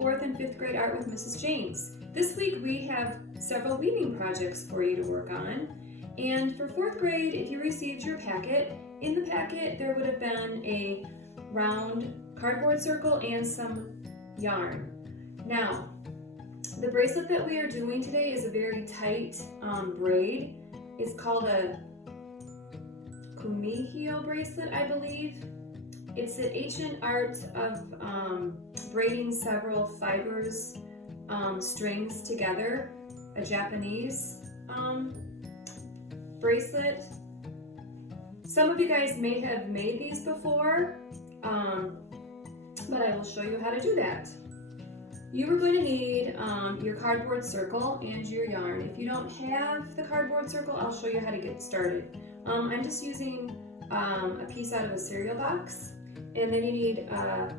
4th and 5th grade art with Mrs. James. This week we have several weaving projects for you to work on. And for 4th grade, if you received your packet, in the packet there would have been a round cardboard circle and some yarn. Now, the bracelet that we are doing today is a very tight braid. It's called a Kumihio bracelet, I believe. It's an ancient art of braiding several fibers, strings together, a Japanese bracelet. Some of you guys may have made these before, but I will show you how to do that. You are going to need your cardboard circle and your yarn. If you don't have the cardboard circle, I'll show you how to get started. I'm just using a piece out of a cereal box, and then you need a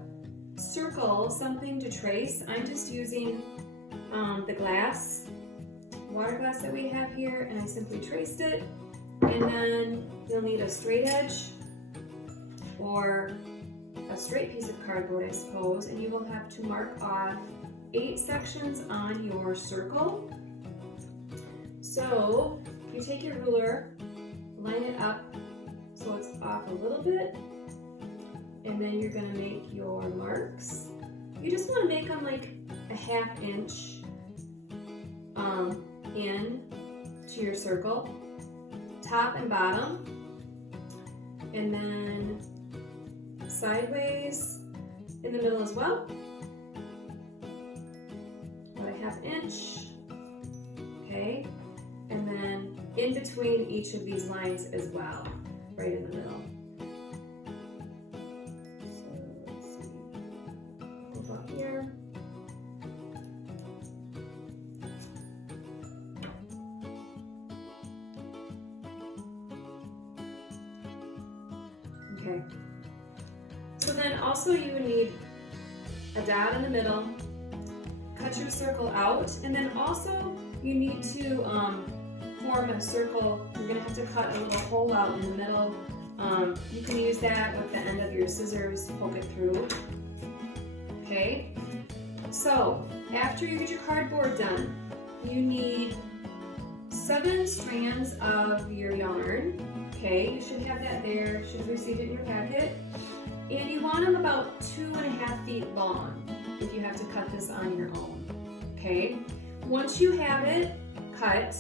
circle, something to trace. I'm just using the water glass that we have here, and I simply traced it. And then you'll need a straight edge or a straight piece of cardboard, I suppose, and you will have to mark off 8 sections on your circle. So you take your ruler, line it up so it's off a little bit, and then you're going to make your marks. You just want to make them like a 1/2 inch in to your circle, top and bottom, and then sideways in the middle as well, about a 1/2 inch, okay, and then in between each of these lines as well, right in the middle. So let's see, over here. Okay, so then also you would need a dot in the middle, cut your circle out, and then also you need to form a circle. You're going to have to cut a little hole out in the middle. You can use that with the end of your scissors, poke it through. Okay, so after you get your cardboard done, you need 7 strands of your yarn. Okay, you should have that there, you should have received it in your packet. And you want them about 2.5 feet long if you have to cut this on your own. Okay, once you have it cut,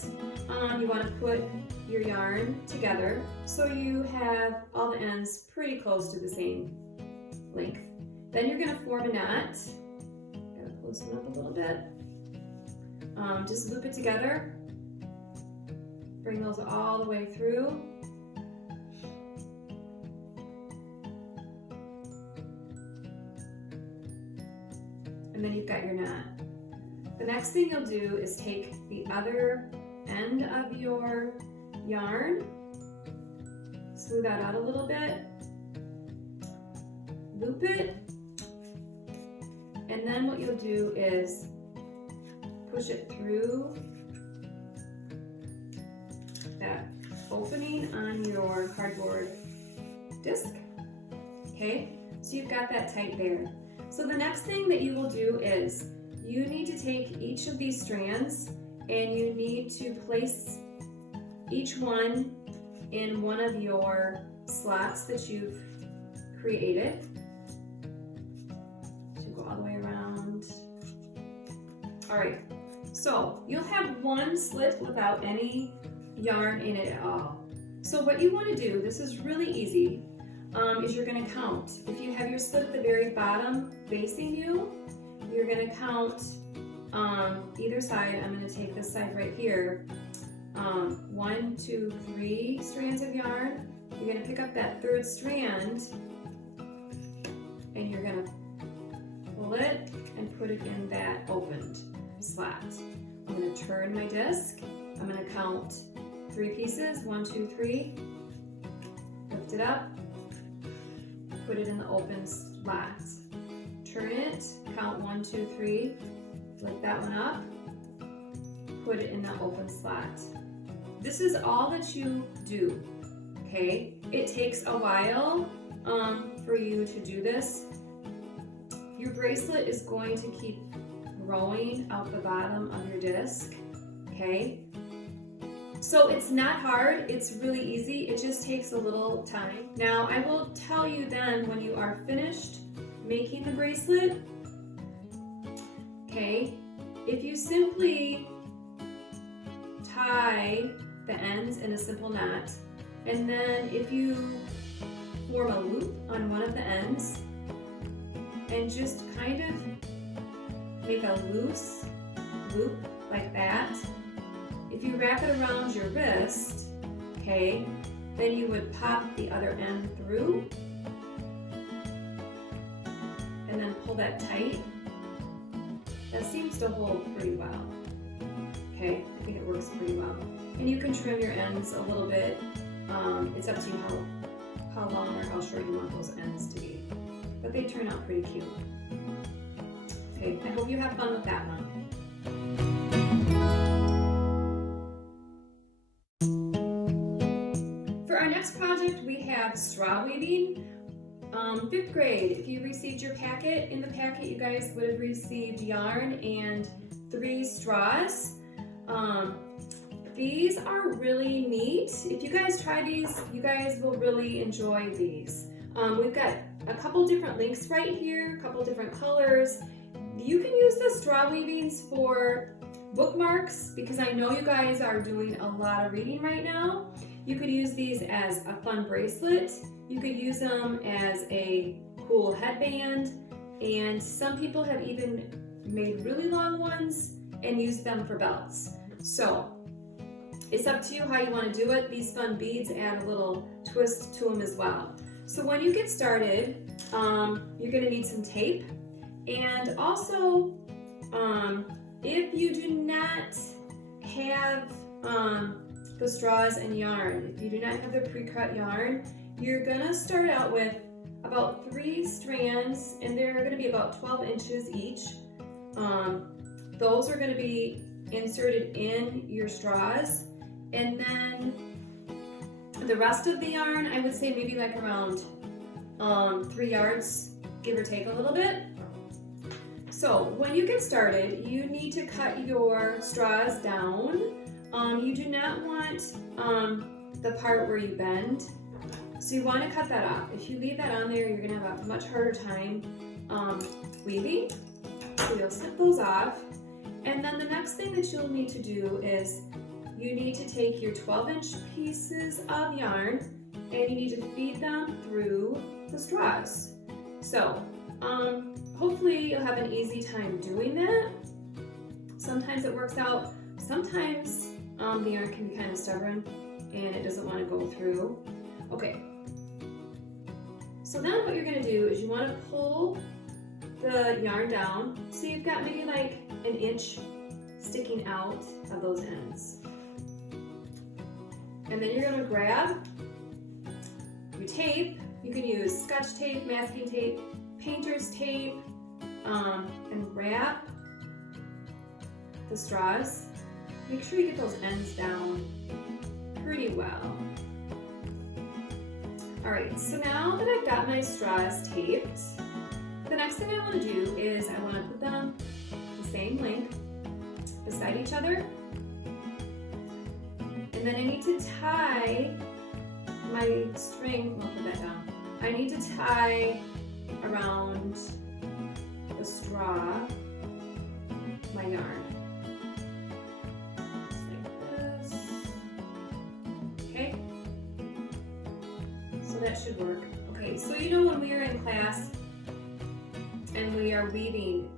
you want to put your yarn together so you have all the ends pretty close to the same length. Then you're going to form a knot. Gotta close it up a little bit. Just loop it together. Bring those all the way through. And then you've got your knot. The next thing you'll do is take the other end of your yarn, smooth that out a little bit, loop it, and then what you'll do is push it through that opening on your cardboard disc. Okay, so you've got that tight there. So the next thing that you will do is you need to take each of these strands and you need to place each one in one of your slots that you've created. So go all the way around. All right, so you'll have one slit without any yarn in it at all. So what you want to do, this is really easy, is you're going to count. If you have your slit at the very bottom facing you, you're going to count either side. I'm going to take this side right here. 1, 2, 3 strands of yarn. You're going to pick up that 3rd strand and you're going to pull it and put it in that opened slot. I'm going to turn my disc. I'm going to count 3 pieces, 1, 2, 3. Lift it up, put it in the open slot. Turn it, count 1, 2, 3. Lift that one up, put it in the open slot. This is all that you do, okay? It takes a while for you to do this. your bracelet is going to keep growing out the bottom of your disc, okay? So it's not hard, it's really easy, it just takes a little time. Now I will tell you then when you are finished making the bracelet, okay, if you simply tie the ends in a simple knot, and then if you form a loop on one of the ends and just kind of make a loose loop like that, if you wrap it around your wrist, okay, then you would pop the other end through and then pull that tight. That seems to hold pretty well. Okay, I think it works pretty well. And you can trim your ends a little bit. It's up to you how long or how short you want those ends to be. But they turn out pretty cute. Okay, I hope you have fun with that one. For our next project, we have straw weaving. 5th grade, if you received your packet, in the packet you guys would have received yarn and 3 straws. These are really neat. If you guys try these, you guys will really enjoy these. We've got a couple different links right here, a couple different colors. You can use the straw weavings for bookmarks because I know you guys are doing a lot of reading right now. You could use these as a fun bracelet. You could use them as a cool headband, and some people have even made really long ones and used them for belts. So it's up to you how you want to do it. These fun beads add a little twist to them as well. So when you get started, you're going to need some tape, and also if you do not have the straws and yarn, if you do not have the pre-cut yarn, you're gonna start out with about 3 strands, and they're gonna be about 12 inches each. Those are gonna be inserted in your straws, and then the rest of the yarn, I would say maybe like around 3 yards, give or take a little bit. So when you get started, you need to cut your straws down. You do not want the part where you bend. So you want to cut that off. If you leave that on there, you're going to have a much harder time weaving. So you'll snip those off. And then the next thing that you'll need to do is you need to take your 12-inch pieces of yarn and you need to feed them through the straws. So hopefully you'll have an easy time doing that. Sometimes it works out. Sometimes the yarn can be kind of stubborn and it doesn't want to go through. Okay. So then what you're going to do is you want to pull the yarn down so you've got maybe like an inch sticking out of those ends. And then you're going to grab your tape. You can use Scotch tape, masking tape, painter's tape, and wrap the straws. Make sure you get those ends down pretty well. Alright, so now that I've got my straws taped, the next thing I want to do is I want to put them the same length beside each other. And then I need to tie my string, I'll put that down. I need to tie around the straw my yarn. Just like this. Okay? So that should work. Okay, so you know when we are in class and we are weaving,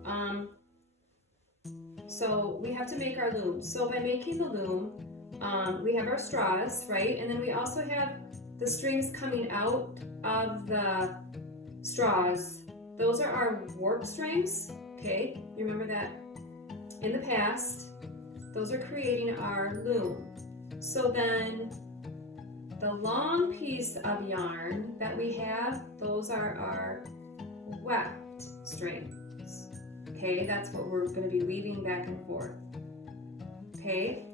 so we have to make our loom. So by making the loom, we have our straws, right? And then we also have the strings coming out of the straws. Those are our warp strings, okay? You remember that in the past. Those are creating our loom. So then the long piece of yarn that we have, those are our weft strings, okay? That's what we're going to be weaving back and forth, okay?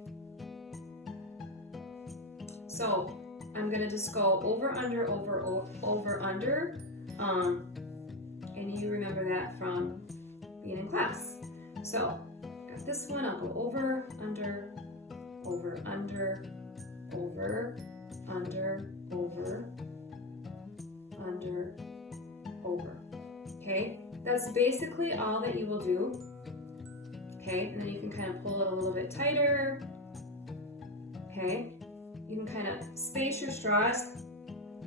So I'm going to just go over, under, over, under, And you remember that from being in class. So, got this one, I'll go over, under, over, under, over, under, over, under, over. Okay, that's basically all that you will do. Okay, and then you can kind of pull it a little bit tighter. Okay, you can kind of space your straws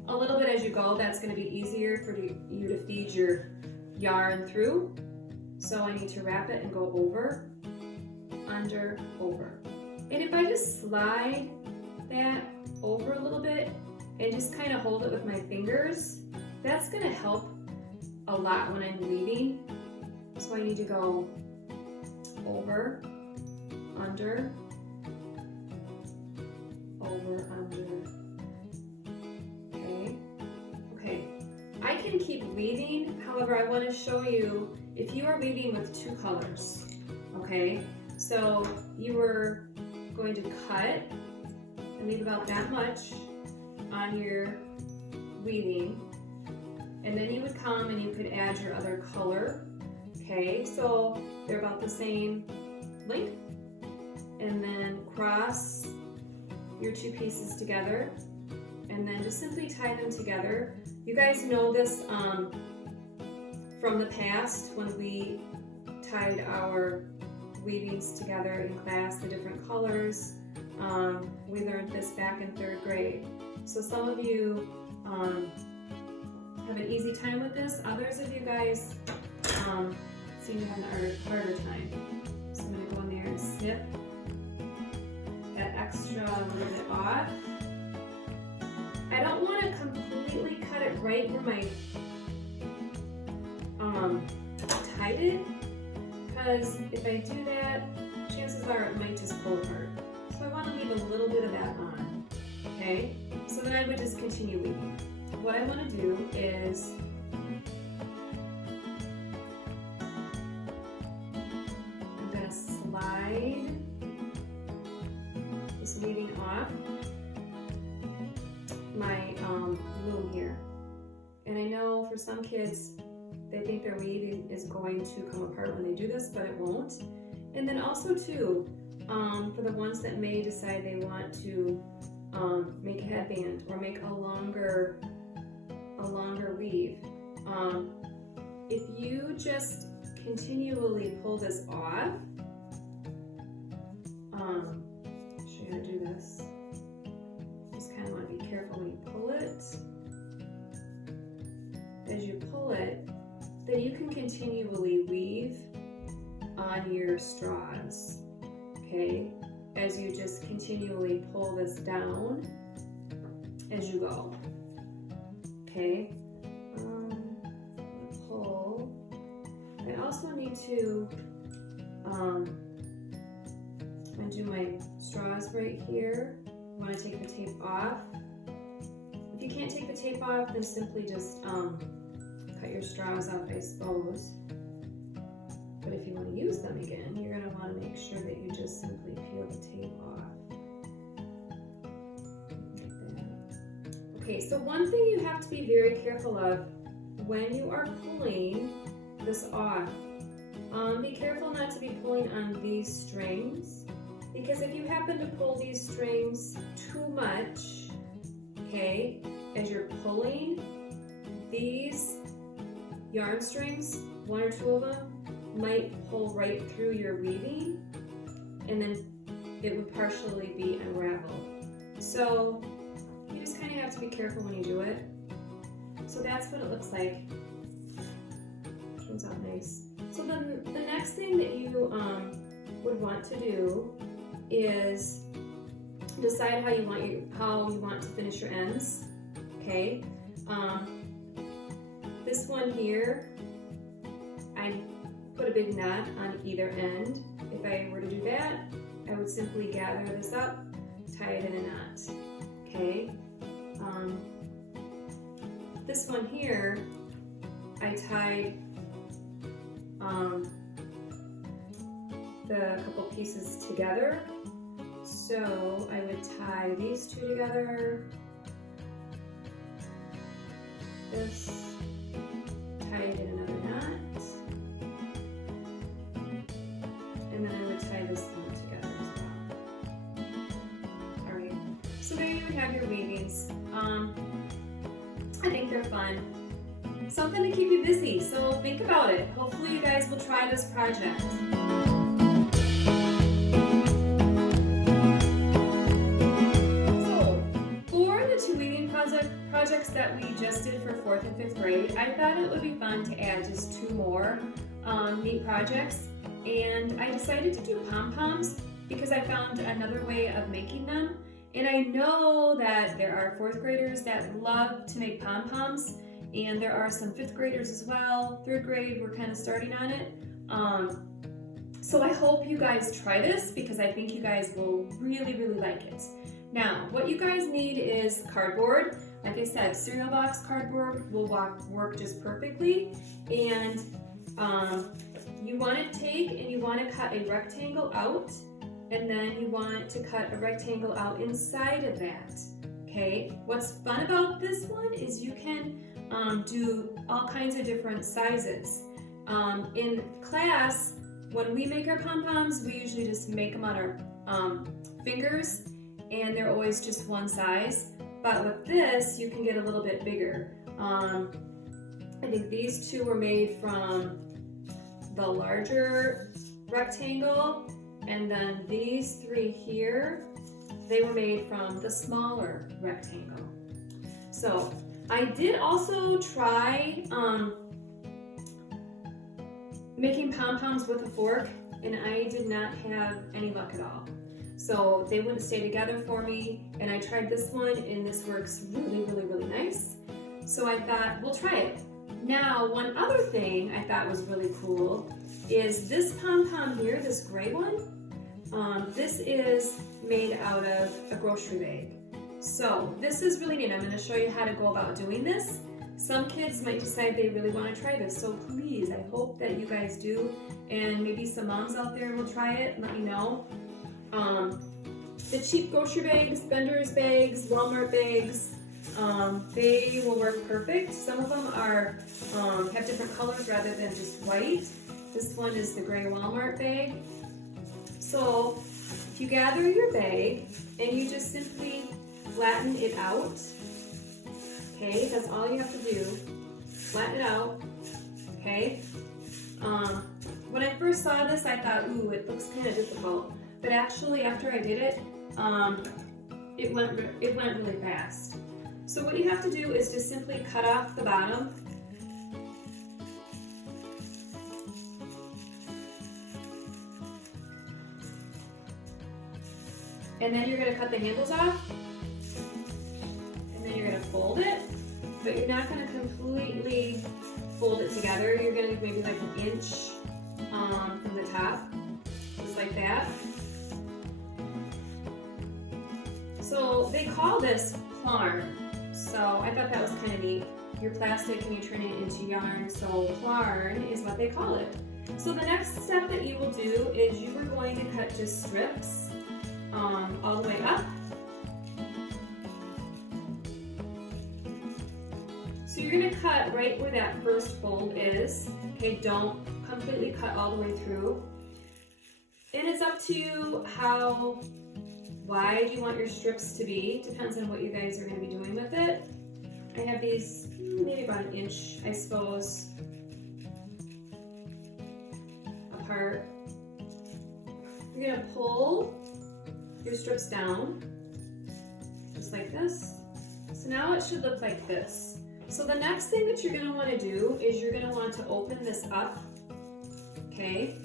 a little bit as you go. That's going to be easier for you to feed your yarn through. So I need to wrap it and go over, under, over. And if I just slide that over a little bit and just kind of hold it with my fingers, that's going to help a lot when I'm weaving. So I need to go over, under, over, under. Okay. Okay. I can keep weaving. However, I want to show you if you are weaving with two colors. Okay. So you were going to cut and leave about that much on your weaving, and then you would come and you could add your other color. Okay, so they're about the same length, and then cross your two pieces together, and then just simply tie them together. You guys know this from the past when we tied our weavings together in class, the different colors. We learned this back in 3rd grade. So some of you have an easy time with this. Others of you guys seem to have a harder time. So I'm going to go in there and snip that extra little bit off. I don't want to completely cut it right where my tied it, because if I do that, chances are it might just pull apart. So I want to leave a little bit of that on. Okay, so then I would just continue weaving. What I want to do is I'm going to slide this weaving off my loom here. And I know for some kids, they think their weave is going to come apart when they do this, but it won't. And then also too, for the ones that may decide they want to make a headband or make a longer weave, if you just continually pull this off, I'll show you how to do this. Just kind of want to be careful when you pull it. As you pull it, then you can continually weave on your straws, okay? As you just continually pull this down as you go, okay? Pull. I also need to undo my straws right here. I want to take the tape off. If you can't take the tape off, then simply just cut your straws off, I suppose. But if you want to use them again, you're going to want to make sure that you just simply peel the tape off. Like that. Okay, so one thing you have to be very careful of when you are pulling this off, be careful not to be pulling on these strings, because if you happen to pull these strings too much, okay, as you're pulling, these yarn strings, 1 or 2 of them, might pull right through your weaving, and then it would partially be unraveled. So you just kind of have to be careful when you do it. So that's what it looks like. Turns out nice. So then the next thing that you would want to do is decide how you want to finish your ends. Okay. This one here, I put a big knot on either end. If I were to do that, I would simply gather this up, tie it in a knot. Okay. This one here, I tied the couple pieces together. So I would tie these two together, this, tie it in another you have your weavings. I think they're fun. Something to keep you busy, so think about it. Hopefully you guys will try this project. So, for the 2 weaving projects that we just did for 4th and 5th grade, I thought it would be fun to add just 2 more neat projects. And I decided to do pom-poms because I found another way of making them. And I know that there are 4th graders that love to make pom-poms, and there are some 5th graders as well. 3rd grade, we're kind of starting on it. So I hope you guys try this because I think you guys will really, really like it. Now, what you guys need is cardboard. Like I said, cereal box cardboard will work just perfectly. And you want to take and you want to cut a rectangle out, and then you want to cut a rectangle out inside of that. Okay, what's fun about this one is you can do all kinds of different sizes. In class, when we make our pom-poms, we usually just make them on our fingers, and they're always just one size. But with this, you can get a little bit bigger. I think these 2 were made from the larger rectangle, and then these 3 here, they were made from the smaller rectangle. So I did also try making pom-poms with a fork, and I did not have any luck at all. So they wouldn't stay together for me, and I tried this one, and this works really, really, really nice. So I thought, we'll try it. Now, one other thing I thought was really cool is this pom-pom here, this gray one. This is made out of a grocery bag. So this is really neat. I'm going to show you how to go about doing this. Some kids might decide they really want to try this, so please, I hope that you guys do, and maybe some moms out there will try it and let me know. The cheap grocery bags, Bender's bags, Walmart bags, they will work perfect. Some of them are have different colors rather than just white. This one is the gray Walmart bag. So if you gather your bag and you just simply flatten it out, okay, that's all you have to do. Flatten it out, okay. When I first saw this, I thought, ooh, it looks kind of difficult. But actually, after I did it, it went really fast. So what you have to do is just simply cut off the bottom. And then you're going to cut the handles off. And then you're going to fold it. But you're not going to completely fold it together. You're going to maybe like an inch from the top. Just like that. So they call this plarn. So I thought that was kind of neat. Your plastic and you turn it into yarn. So plarn is what they call it. So the next step that you will do is you are going to cut just strips all the way up. So you're going to cut right where that first fold is. Okay, don't completely cut all the way through. And it's up to you how wide you want your strips to be. Depends on what you guys are going to be doing with it. I have these maybe about an inch, I suppose, apart. You're going to pull your strips down, just like this. So now it should look like this. So the next thing that you're going to want to do is you're going to want to open this up, okay?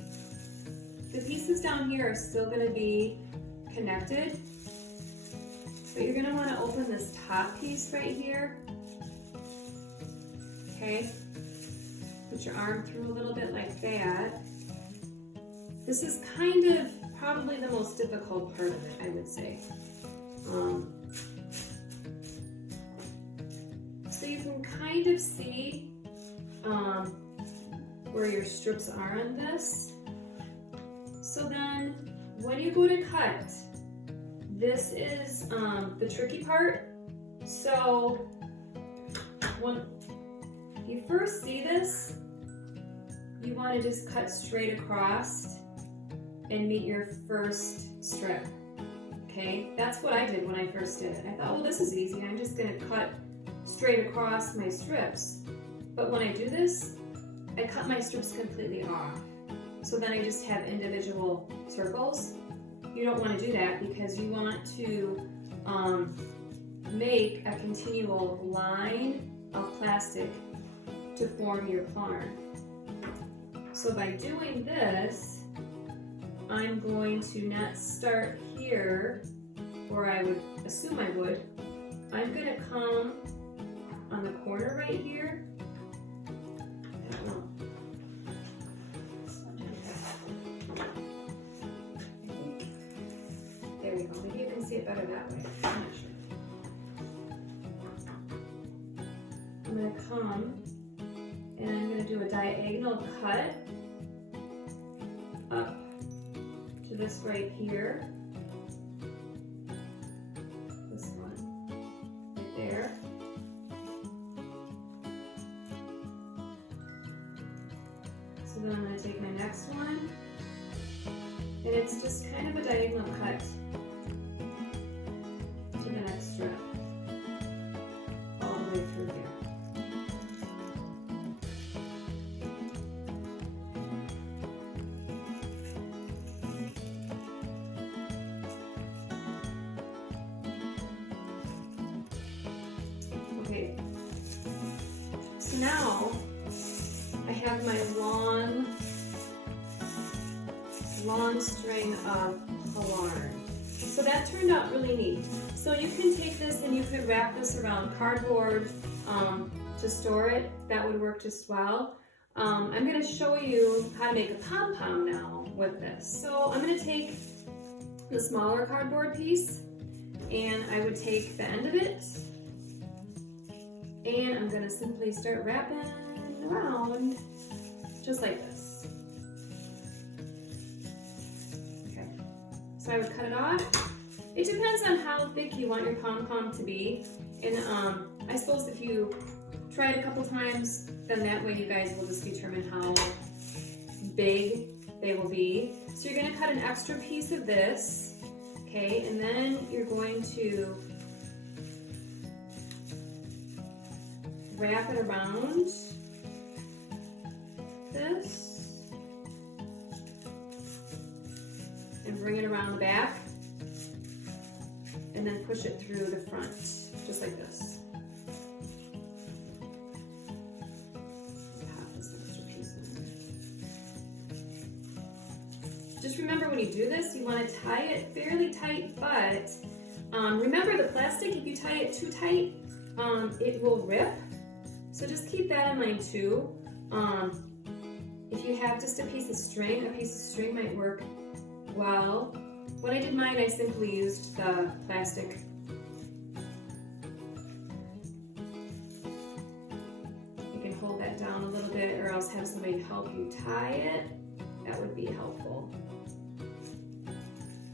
The pieces down here are still going to be connected, but you're going to want to open this top piece right here, okay? Put your arm through a little bit like that. This is kind of probably the most difficult part of it, I would say. So you can kind of see where your strips are on this. So then when you go to cut, this is the tricky part. So when you first see this, you want to just cut straight across and meet your first strip. Okay, that's what I did when I first did it. I thought, well, this is easy. I'm just gonna cut straight across my strips. But when I do this, I cut my strips completely off. So then I just have individual circles. You don't want to do that because you want to make a continual line of plastic to form your yarn. So by doing this, I'm going to not start here, or I would assume I would. I'm going to come on the corner right here. I don't know. There we go. Maybe you can see it better that way. I'm not sure. I'm going to come and I'm going to do a diagonal cut up to this right here. This one right there. So then I'm going to take my next one, and it's just kind of a diagonal cut to the next strip, all the way through here. Okay, so now I have my long string of yarn. So that turned out really neat. So you can take this and you could wrap this around cardboard to store it. That would work just well. I'm going to show you how to make a pom-pom now with this. So I'm going to take the smaller cardboard piece and I would take the end of it and I'm going to simply start wrapping around just like this. Okay, so I would cut it off. It depends on how thick you want your pom-pom to be, and I suppose if you try it a couple times, then that way you guys will just determine how big they will be. So you're going to cut an extra piece of this, okay, and then you're going to wrap it around this and bring it around the back and then push it through the front, just like this. Pop this extra piece in. Just remember when you do this, you want to tie it fairly tight, but remember the plastic, if you tie it too tight, it will rip. So just keep that in mind too. If you have just a piece of string might work well. When I did mine, I simply used the plastic. You can hold that down a little bit or else have somebody help you tie it. That would be helpful.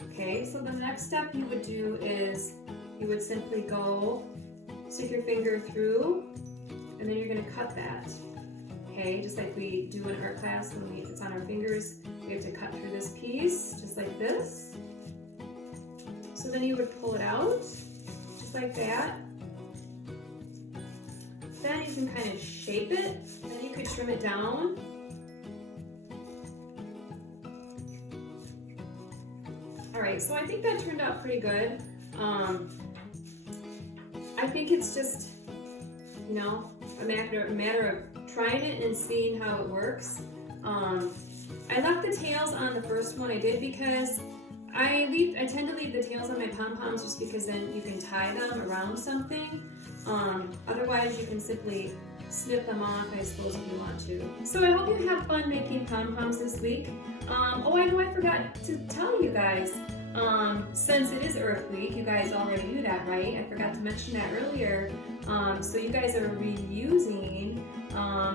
Okay, so the next step you would do is you would simply go stick your finger through and then you're going to cut that. Okay, just like we do in art class when it's on our fingers, we have to cut through this piece, just like this. So then you would pull it out, just like that. Then you can kind of shape it, then you could trim it down. Alright, so I think that turned out pretty good. I think it's just, you know, a matter of trying it and seeing how it works. I left the tails on the first one I did because I tend to leave the tails on my pom-poms just because then you can tie them around something. Otherwise you can simply snip them off, I suppose, if you want to. So I hope you have fun making pom-poms this week. Oh, I know I forgot to tell you guys, since it is Earth Week, you guys already knew that, right? I forgot to mention that earlier. So you guys are reusing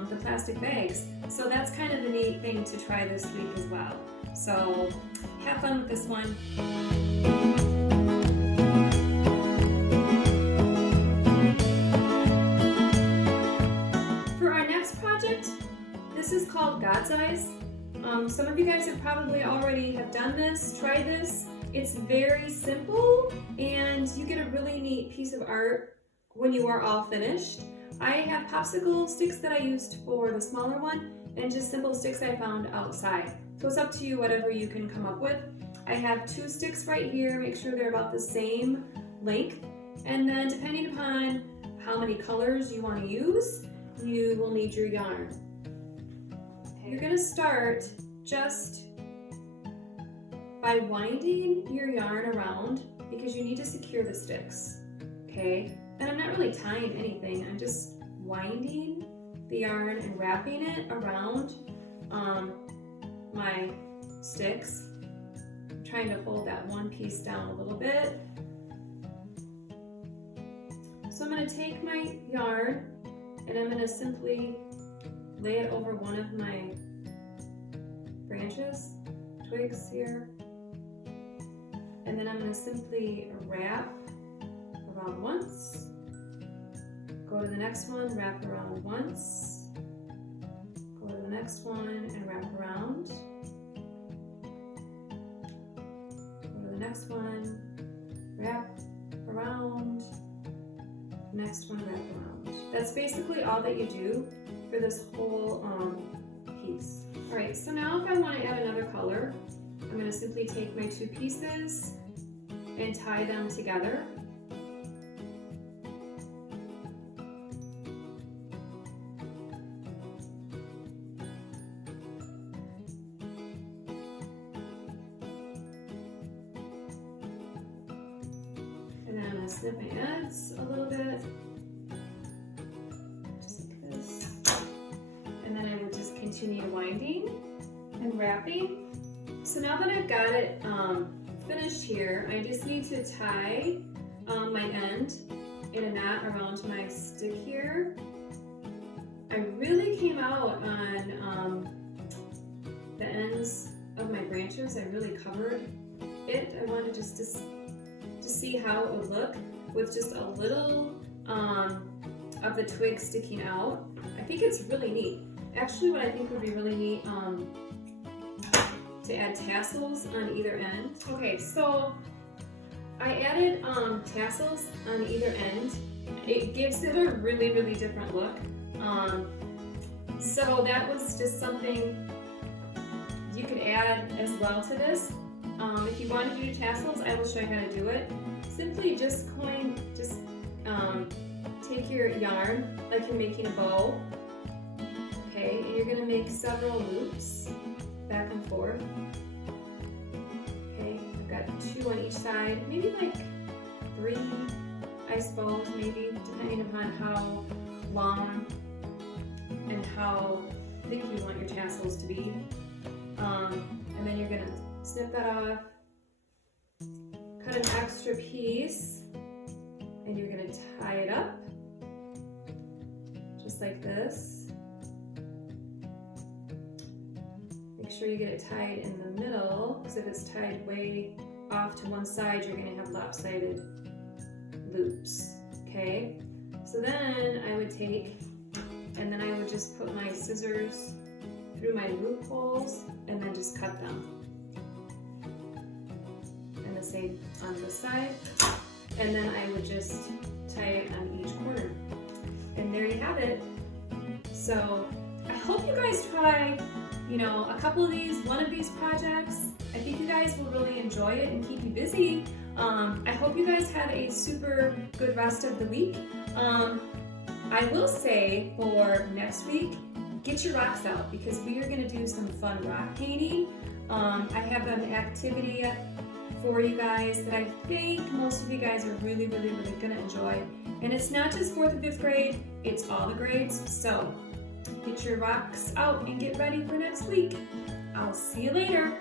the plastic bags. So that's kind of the neat thing to try this week as well. So have fun with this one. For our next project, this is called God's Eyes. Some of you guys have probably already have done this, tried this. It's very simple and you get a really neat piece of art when you are all finished. I have popsicle sticks that I used for the smaller one and just simple sticks I found outside. So it's up to you, whatever you can come up with. I have 2 sticks right here, make sure they're about the same length. And then depending upon how many colors you want to use, you will need your yarn. You're gonna start just by winding your yarn around because you need to secure the sticks, okay? And I'm not really tying anything, I'm just winding the yarn and wrapping it around my sticks. I'm trying to hold that one piece down a little bit. So I'm going to take my yarn and I'm going to simply lay it over one of my branches, twigs here. And then I'm going to simply wrap around once, go to the next one, wrap around once, go to the next one and wrap around, go to the next one, wrap around, next one, wrap around. That's basically all that you do for this whole piece. Alright, so now if I want to add another color, I'm going to simply take my 2 pieces and tie them together. And then I'm going to snip my ends a little bit, just like this. And then I would just continue winding and wrapping. So now that I've got it finished here, I just need to tie my end in a knot around my stick here. I really came out on the ends of my branches. I really covered it. I wanted just to see how it would look with just a little of the twig sticking out. I think it's really neat. Actually, what I think would be really neat to add tassels on either end. Okay, so I added tassels on either end. It gives it a really, really different look. So that was just something you could add as well to this. If you want to do tassels, I will show you how to do it. Simply just take your yarn like you're making a bow, okay, and you're going to make several loops back and forth. Okay, I've got 2 on each side, maybe like 3, I suppose, maybe, depending upon how long and how thick you want your tassels to be. And then you're going to snip that off, cut an extra piece, and you're going to tie it up just like this. Make sure you get it tied in the middle, because if it's tied way off to one side, you're going to have lopsided loops. Okay, so then I would take, and then I would just put my scissors through my loopholes and then just cut them. And the same on this side. And then I would just tie it on each corner. And there you have it. So I hope you guys try, a couple of these, one of these projects. I think you guys will really enjoy it and keep you busy. I hope you guys have a super good rest of the week. I will say for next week, get your rocks out because we are going to do some fun rock painting. I have an activity for you guys that I think most of you guys are really, really, really going to enjoy. And it's not just 4th and 5th grade, it's all the grades. So get your rocks out and get ready for next week. I'll see you later.